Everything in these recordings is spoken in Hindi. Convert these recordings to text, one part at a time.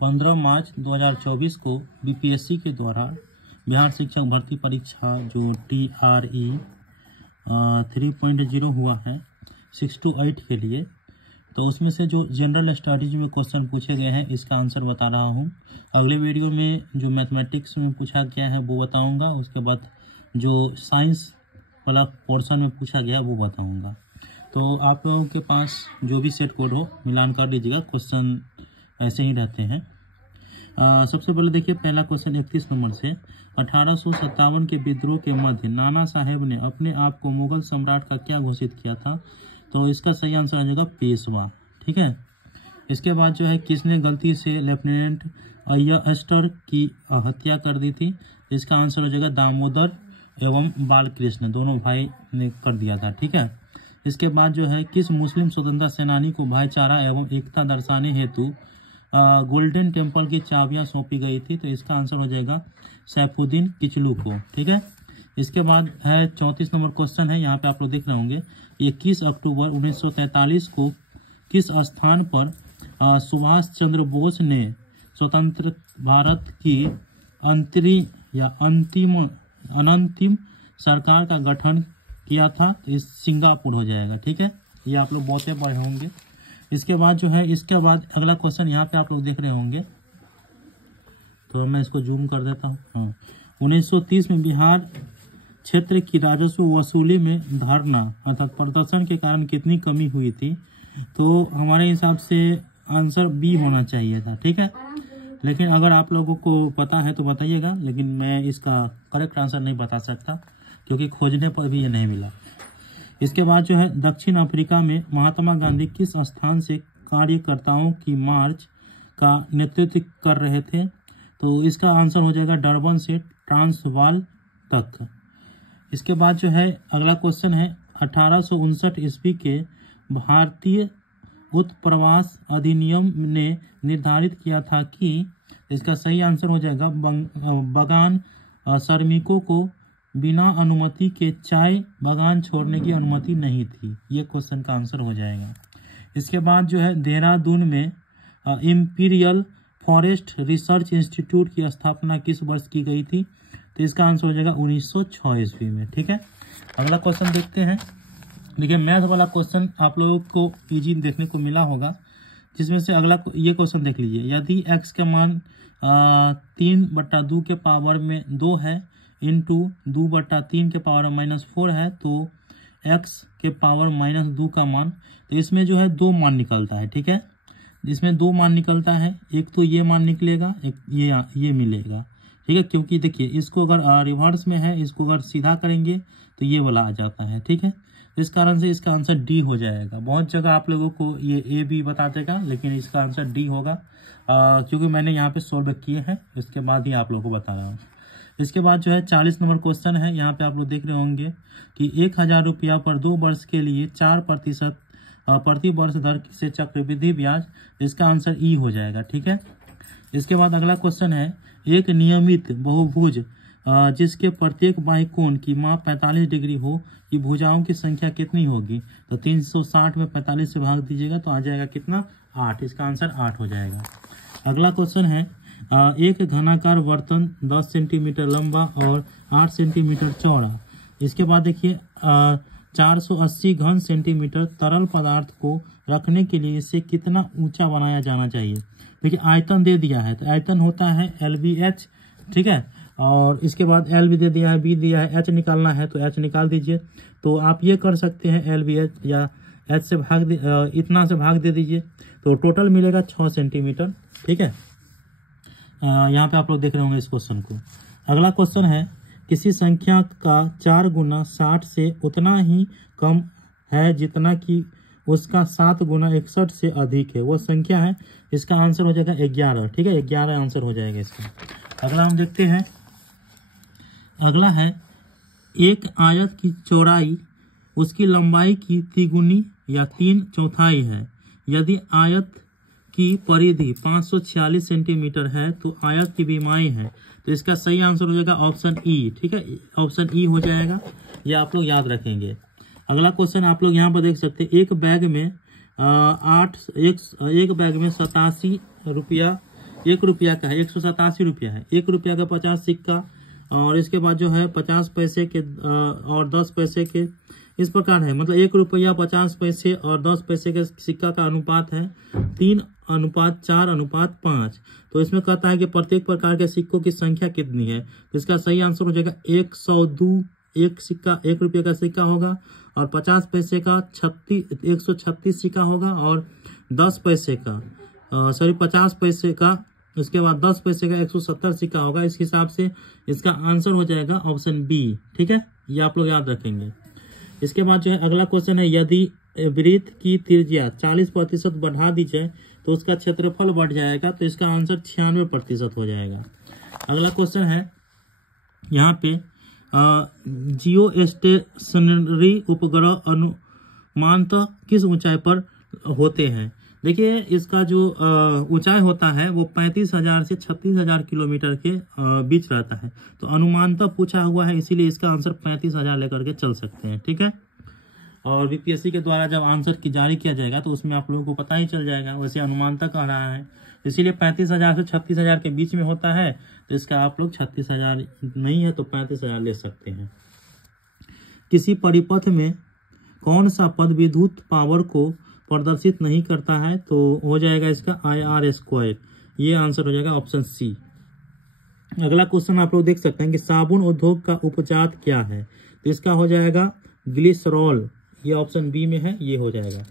15 मार्च 2024 को बीपीएससी के द्वारा बिहार शिक्षक भर्ती परीक्षा जो TRE 3.0 हुआ है 6 to 8 के लिए, तो उसमें से जो जनरल स्टडीज में क्वेश्चन पूछे गए हैं इसका आंसर बता रहा हूँ। अगले वीडियो में जो मैथमेटिक्स में पूछा गया है वो बताऊँगा, उसके बाद जो साइंस वाला पोर्शन में पूछा गया वो बताऊँगा। तो आप लोगों के पास जो भी सेट कोड हो मिलान कर लीजिएगा, क्वेश्चन ऐसे ही रहते हैं। सबसे पहले देखिए पहला क्वेश्चन 31 नंबर से 1857 के विद्रोह के मध्य नाना साहेब ने अपने आप को मुगल सम्राट का क्या घोषित किया था, तो इसका सही आंसर आ जाएगा पेशवा। ठीक है। इसके बाद जो है किसने गलती से लेफ्टिनेंट अय्यस्टर की हत्या कर दी थी, इसका आंसर हो जाएगा दामोदर एवं बालकृष्ण, दोनों भाई ने कर दिया था। ठीक है। इसके बाद जो है किस मुस्लिम स्वतंत्रता सेनानी को भाईचारा एवं एकता दर्शाने हेतु गोल्डन टेम्पल की चाबियां सौंपी गई थी, तो इसका आंसर हो जाएगा सैफुद्दीन किचलू को। ठीक है। इसके बाद है 34 नंबर क्वेश्चन है, यहाँ पे आप लोग देख रहे होंगे 21 अक्टूबर 1943 को किस स्थान पर सुभाष चंद्र बोस ने स्वतंत्र भारत की अनंतिम सरकार का गठन किया था, इस सिंगापुर हो जाएगा। ठीक है। ये आप लोग बहुत पढ़े होंगे। इसके बाद जो है इसके बाद अगला क्वेश्चन यहाँ पे आप लोग देख रहे होंगे, तो मैं इसको जूम कर देता हूँ। हाँ, 1930 में बिहार क्षेत्र की राजस्व वसूली में धरना अर्थात प्रदर्शन के कारण कितनी कमी हुई थी, तो हमारे हिसाब से आंसर बी होना चाहिए था। ठीक है। लेकिन अगर आप लोगों को पता है तो बताइएगा, लेकिन मैं इसका करेक्ट आंसर नहीं बता सकता क्योंकि खोजने पर भी ये नहीं मिला। इसके बाद जो है दक्षिण अफ्रीका में महात्मा गांधी किस स्थान से कार्यकर्ताओं की मार्च का नेतृत्व कर रहे थे, तो इसका आंसर हो जाएगा डरबन से ट्रांसवाल तक। इसके बाद जो है अगला क्वेश्चन है 1859 ईस्वी के भारतीय उत्प्रवास अधिनियम ने निर्धारित किया था कि, इसका सही आंसर हो जाएगा बागान श्रमिकों को बिना अनुमति के चाय बागान छोड़ने की अनुमति नहीं थी। ये क्वेश्चन का आंसर हो जाएगा। इसके बाद जो है देहरादून में इंपीरियल फॉरेस्ट रिसर्च इंस्टीट्यूट की स्थापना किस वर्ष की गई थी, तो इसका आंसर हो जाएगा 1906 ईस्वी में। ठीक है। अगला क्वेश्चन देखते हैं। देखिए मैथ वाला क्वेश्चन आप लोगों को इजी देखने को मिला होगा, जिसमें से अगला ये क्वेश्चन देख लीजिए। यदि x का मान 3/2 के पावर में 2 है इंटू 2/3 के पावर में -4 है, तो x के पावर -2 का मान, तो इसमें जो है 2 मान निकलता है। ठीक है। जिसमें 2 मान निकलता है, एक तो ये मान निकलेगा, एक ये मिलेगा। ठीक है। क्योंकि देखिए इसको अगर रिवर्स में है, इसको अगर सीधा करेंगे तो ये वाला आ जाता है। ठीक है। इस कारण से इसका आंसर डी हो जाएगा। बहुत जगह आप लोगों को ये ए भी बता देगा, लेकिन इसका आंसर डी होगा क्योंकि मैंने यहाँ पे सोल्व किए हैं, इसके बाद ही आप लोगों को बता रहा हूँ। इसके बाद जो है 40 नंबर क्वेश्चन है, यहाँ पे आप लोग देख रहे होंगे कि 1000 रुपया पर 2 वर्ष के लिए 4% प्रति वर्ष दर से चक्रवृद्धि ब्याज, इसका आंसर ई हो जाएगा। ठीक है। इसके बाद अगला क्वेश्चन है एक नियमित बहुभुज जिसके प्रत्येक बाह्य कोण की माप 45 डिग्री हो की भुजाओं की संख्या कितनी होगी, तो 360 में 45 से भाग दीजिएगा तो आ जाएगा कितना, 8। इसका आंसर 8 हो जाएगा। अगला क्वेश्चन है एक घनाकार बर्तन 10 सेंटीमीटर लंबा और 8 सेंटीमीटर चौड़ा। इसके बाद देखिए 480 घन सेंटीमीटर तरल पदार्थ को रखने के लिए इसे कितना ऊंचा बनाया जाना चाहिए। देखिए आयतन दे दिया है, तो आयतन होता है LBH। ठीक है। और इसके बाद L भी दे दिया है, B दिया है, H निकालना है तो H निकाल दीजिए। तो आप ये कर सकते हैं LBH या H से इतना से भाग दे दीजिए, तो टोटल मिलेगा 6 सेंटीमीटर। ठीक है। यहाँ पे आप लोग देख रहे होंगे इस क्वेश्चन को। अगला क्वेश्चन है किसी संख्या का 4 गुना 60 से उतना ही कम है जितना कि उसका 7 गुना 61 से अधिक है, वो संख्या है, इसका आंसर हो जाएगा 11। ठीक है। 11 आंसर हो जाएगा इसका। अगला हम देखते हैं। अगला है एक आयत की चौड़ाई उसकी लंबाई की तिगुनी या 3/4 है। यदि आयत की परिधि 546 सेंटीमीटर है तो आयत की बीमाई है, तो इसका सही आंसर हो जाएगा ऑप्शन ई। ठीक है। ऑप्शन ई हो जाएगा, ये आप लोग याद रखेंगे। अगला क्वेश्चन आप लोग यहाँ पर देख सकते हैं एक बैग में 87 रुपया ₹1 का है, 187 रुपया है। ₹1 का 50 सिक्का, और इसके बाद जो है 50 पैसे के और 10 पैसे के, इस प्रकार है। मतलब ₹1 50 पैसे और 10 पैसे के सिक्का का अनुपात है 3:4:5। तो इसमें कहता है कि प्रत्येक प्रकार के सिक्कों की संख्या कितनी है। तो इसका सही आंसर हो जाएगा 102। एक सिक्का ₹1 का सिक्का होगा, और 50 पैसे का 136 सिक्का होगा, और 10 पैसे का 50 पैसे का, उसके बाद 10 पैसे का 170 सिक्का होगा। इस हिसाब से इसका आंसर हो जाएगा ऑप्शन बी। ठीक है, ये आप लोग याद रखेंगे। इसके बाद जो है अगला क्वेश्चन है, यदि वृत्त की त्रिज्या 40% बढ़ा दी जाए तो उसका क्षेत्रफल बढ़ जाएगा। तो इसका आंसर 96% हो जाएगा। अगला क्वेश्चन है यहाँ पे, जियो स्टेशनरी उपग्रह अनुमानतः किस ऊंचाई पर होते हैं। देखिए, इसका जो ऊंचाई होता है वो 35,000 से 36,000 किलोमीटर के बीच रहता है। तो अनुमानतः पूछा हुआ है, इसीलिए इसका आंसर 35,000 लेकर के चल सकते हैं। ठीक है, और बीपीएससी के द्वारा जब आंसर की जारी किया जाएगा तो उसमें आप लोगों को पता ही चल जाएगा। वैसे अनुमानतः कह रहा है, इसीलिए 35,000 से 36,000 के बीच में होता है। तो इसका आप लोग 36,000 नहीं है तो 35,000 ले सकते हैं। किसी परिपथ में कौन सा पद विद्युत पावर को प्रदर्शित नहीं करता है। तो हो जाएगा इसका IR²। ये आंसर हो जाएगा ऑप्शन सी। अगला क्वेश्चन आप लोग देख सकते हैं कि साबुन उद्योग का उपजात क्या है। तो इसका हो जाएगा ग्लिसरॉल। ये ऑप्शन बी में है, ये हो जाएगा।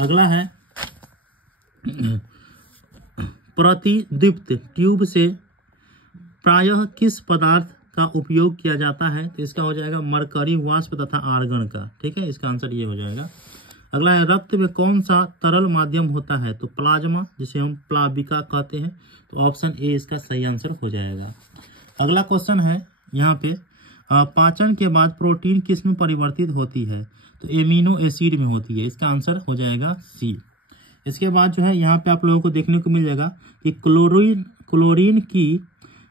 अगला है, प्रतिदीप्त ट्यूब से प्रायः किस पदार्थ का उपयोग किया जाता है। तो इसका हो जाएगा मरकरी वाष्प तथा आर्गन का। ठीक है, इसका आंसर ये हो जाएगा। अगला है, रक्त में कौन सा तरल माध्यम होता है। तो प्लाज्मा, जिसे हम प्लाविका कहते हैं। तो ऑप्शन ए इसका सही आंसर हो जाएगा। अगला क्वेश्चन है यहाँ पे, पाचन के बाद प्रोटीन किस में परिवर्तित होती है। तो एमिनो एसिड में होती है। इसका आंसर हो जाएगा सी। इसके बाद जो है यहाँ पे आप लोगों को देखने को मिल जाएगा कि क्लोरीन की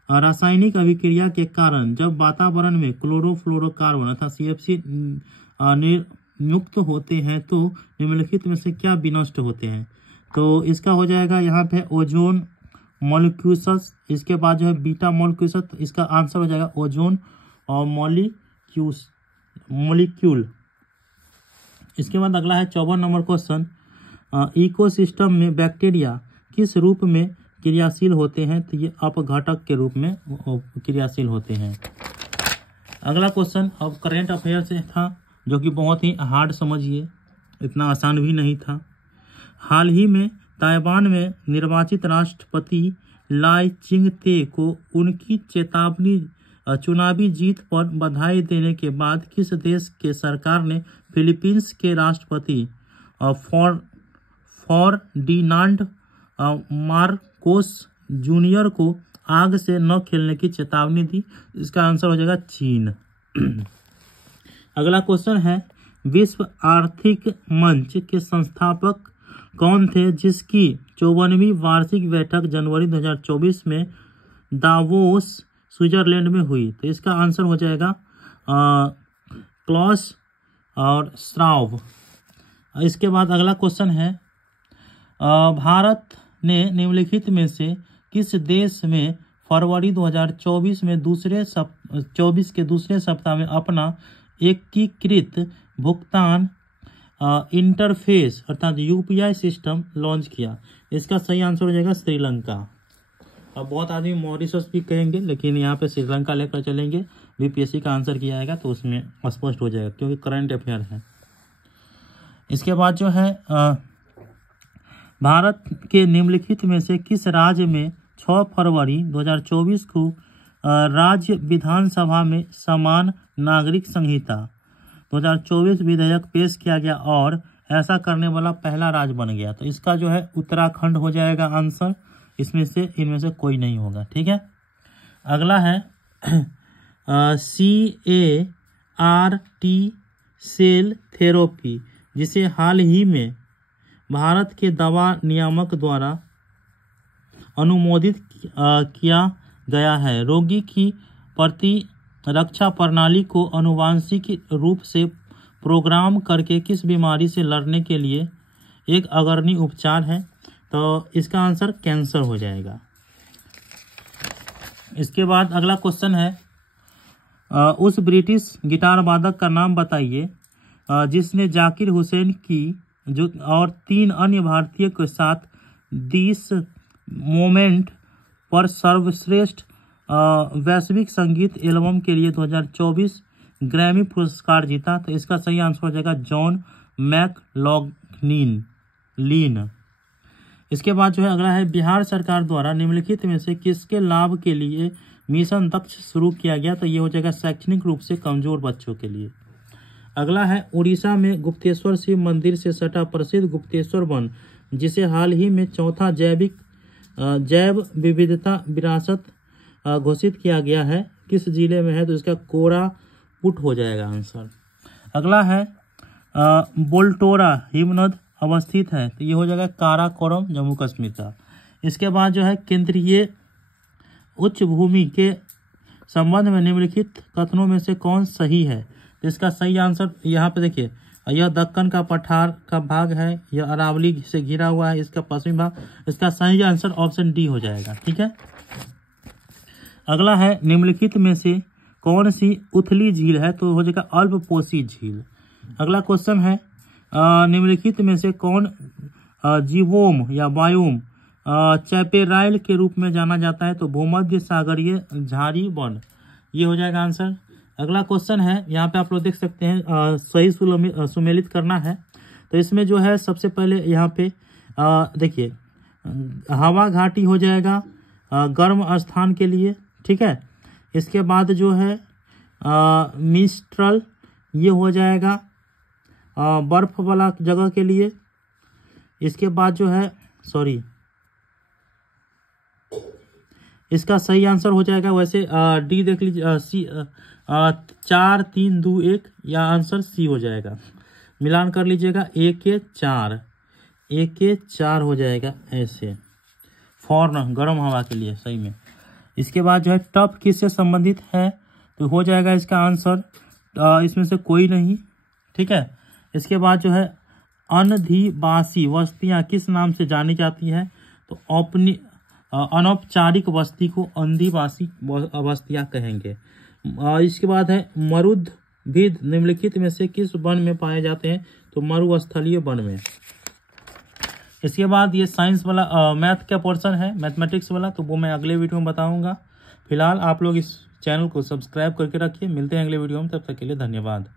रासायनिक अभिक्रिया के कारण जब वातावरण में क्लोरोफ्लोरोकार्बन अर्थात CFC नियुक्त होते हैं तो निम्नलिखित में से क्या विनष्ट होते हैं। तो इसका हो जाएगा यहाँ पे ओजोन मॉलिक्यूल्स। इसके बाद जो है बीटा मॉलिक्यूल्स। तो इसका आंसर हो जाएगा ओजोन और मॉलिक्यूल। इसके बाद अगला है 54 नंबर क्वेश्चन, इकोसिस्टम में बैक्टीरिया किस रूप में क्रियाशील होते हैं। तो ये अपघटक के रूप में क्रियाशील होते हैं। अगला क्वेश्चन अब करेंट अफेयर से था, जो कि बहुत ही हार्ड समझिए, इतना आसान भी नहीं था। हाल ही में ताइवान में निर्वाचित राष्ट्रपति लाई चिंग-ते को उनकी चुनावी जीत पर बधाई देने के बाद किस देश के सरकार ने फिलीपींस के राष्ट्रपति फर्डिनांड मार्कोस जूनियर को आग से न खेलने की चेतावनी दी। इसका आंसर हो जाएगा चीन। अगला क्वेश्चन है, विश्व आर्थिक मंच के संस्थापक कौन थे जिसकी 54वीं वार्षिक बैठक जनवरी 2024 में दावोस स्विट्जरलैंड में हुई। तो इसका आंसर हो जाएगा क्लॉस और श्राव। इसके बाद अगला क्वेश्चन है, भारत ने निम्नलिखित में से किस देश में फरवरी 2024 में 24 के दूसरे सप्ताह में अपना एकीकृत भुगतान इंटरफेस अर्थात UPI सिस्टम लॉन्च किया। इसका सही आंसर हो जाएगा श्रीलंका। अब बहुत आदमी मॉरिशस भी कहेंगे, लेकिन यहाँ पे श्रीलंका लेकर चलेंगे। बीपीएससी का आंसर किया आएगा तो उसमें स्पष्ट हो जाएगा, क्योंकि करंट अफेयर है। इसके बाद जो है, भारत के निम्नलिखित में से किस राज्य में 6 फरवरी 2024 को राज्य विधानसभा में समान नागरिक संहिता 2024 विधेयक पेश किया गया और ऐसा करने वाला पहला राज्य बन गया। तो इसका जो है उत्तराखंड हो जाएगा आंसर। इनमें से कोई नहीं होगा। ठीक है, अगला है CAR-T सेल थेरेपी, जिसे हाल ही में भारत के दवा नियामक द्वारा अनुमोदित किया गया है, रोगी की प्रतिरक्षा प्रणाली को आनुवांशिक रूप से प्रोग्राम करके किस बीमारी से लड़ने के लिए एक अग्रणी उपचार है। तो इसका आंसर कैंसर हो जाएगा। इसके बाद अगला क्वेश्चन है, उस ब्रिटिश गिटार वादक का नाम बताइए जिसने जाकिर हुसैन की जो और 3 अन्य भारतीय के साथ दिस मोमेंट पर सर्वश्रेष्ठ वैश्विक संगीत एल्बम के लिए 2024 ग्रैमी पुरस्कार जीता। तो इसका सही आंसर हो जाएगा जॉन मैकलॉगलिन। इसके बाद जो है अगला है, बिहार सरकार द्वारा निम्नलिखित में से किसके लाभ के लिए मिशन दक्ष शुरू किया गया। तो ये हो जाएगा शैक्षणिक रूप से कमजोर बच्चों के लिए। अगला है, उड़ीसा में गुप्तेश्वर शिव मंदिर से सटा प्रसिद्ध गुप्तेश्वर वन जिसे हाल ही में चौथा जैव विविधता विरासत घोषित किया गया है, किस जिले में है। तो इसका कोरापुट हो जाएगा आंसर। अगला है, बोल्टोरा हिमनद अवस्थित है। तो ये हो जाएगा काराकोरम जम्मू कश्मीर का। इसके बाद जो है, केंद्रीय उच्च भूमि के संबंध में निम्नलिखित कथनों में से कौन सही है। तो इसका सही आंसर यहाँ पे देखिए, यह दक्कन का पठार का भाग है, यह अरावली से घिरा हुआ है, इसका पश्चिमी भाग। इसका सही आंसर ऑप्शन डी हो जाएगा। ठीक है। अगला है, निम्नलिखित में से कौन सी उथली झील है। तो हो जाएगा अल्पपोषी झील। अगला क्वेश्चन है, निम्नलिखित में से कौन जीवोम या बायोम चैपेराइल के रूप में जाना जाता है। तो भूमध्य सागरीय झाड़ी वन, ये हो जाएगा आंसर। अगला क्वेश्चन है, यहाँ पे आप लोग देख सकते हैं, सही सुमेलित करना है। तो इसमें जो है सबसे पहले यहाँ पे देखिए, हवा घाटी हो जाएगा गर्म स्थान के लिए। ठीक है। इसके बाद जो है मिस्ट्रल, ये हो जाएगा बर्फ वाला जगह के लिए। इसके बाद जो है इसका सही आंसर हो जाएगा वैसे डी देख लीजिए, सी 4 3 2 1, या आंसर सी हो जाएगा। मिलान कर लीजिएगा, 1 के 4 हो जाएगा ऐसे, फॉर्न गर्म हवा के लिए सही में। इसके बाद जो है टफ किससे संबंधित है। तो हो जाएगा इसका आंसर इसमें से कोई नहीं। ठीक है। इसके बाद जो है, अनधिवासी बस्तियां किस नाम से जानी जाती है। तो अपनी अनौपचारिक बस्ती को अंधिवासी बस्तियां कहेंगे। इसके बाद है, मरुद्भिद निम्नलिखित में से किस वन में पाए जाते हैं। तो मरुस्थलीय वन में। इसके बाद ये साइंस वाला मैथ का पोर्शन है, मैथमेटिक्स वाला, तो वो मैं अगले वीडियो में बताऊंगा। फिलहाल आप लोग इस चैनल को सब्सक्राइब करके रखिए। मिलते हैं अगले वीडियो में, तब तक के लिए धन्यवाद।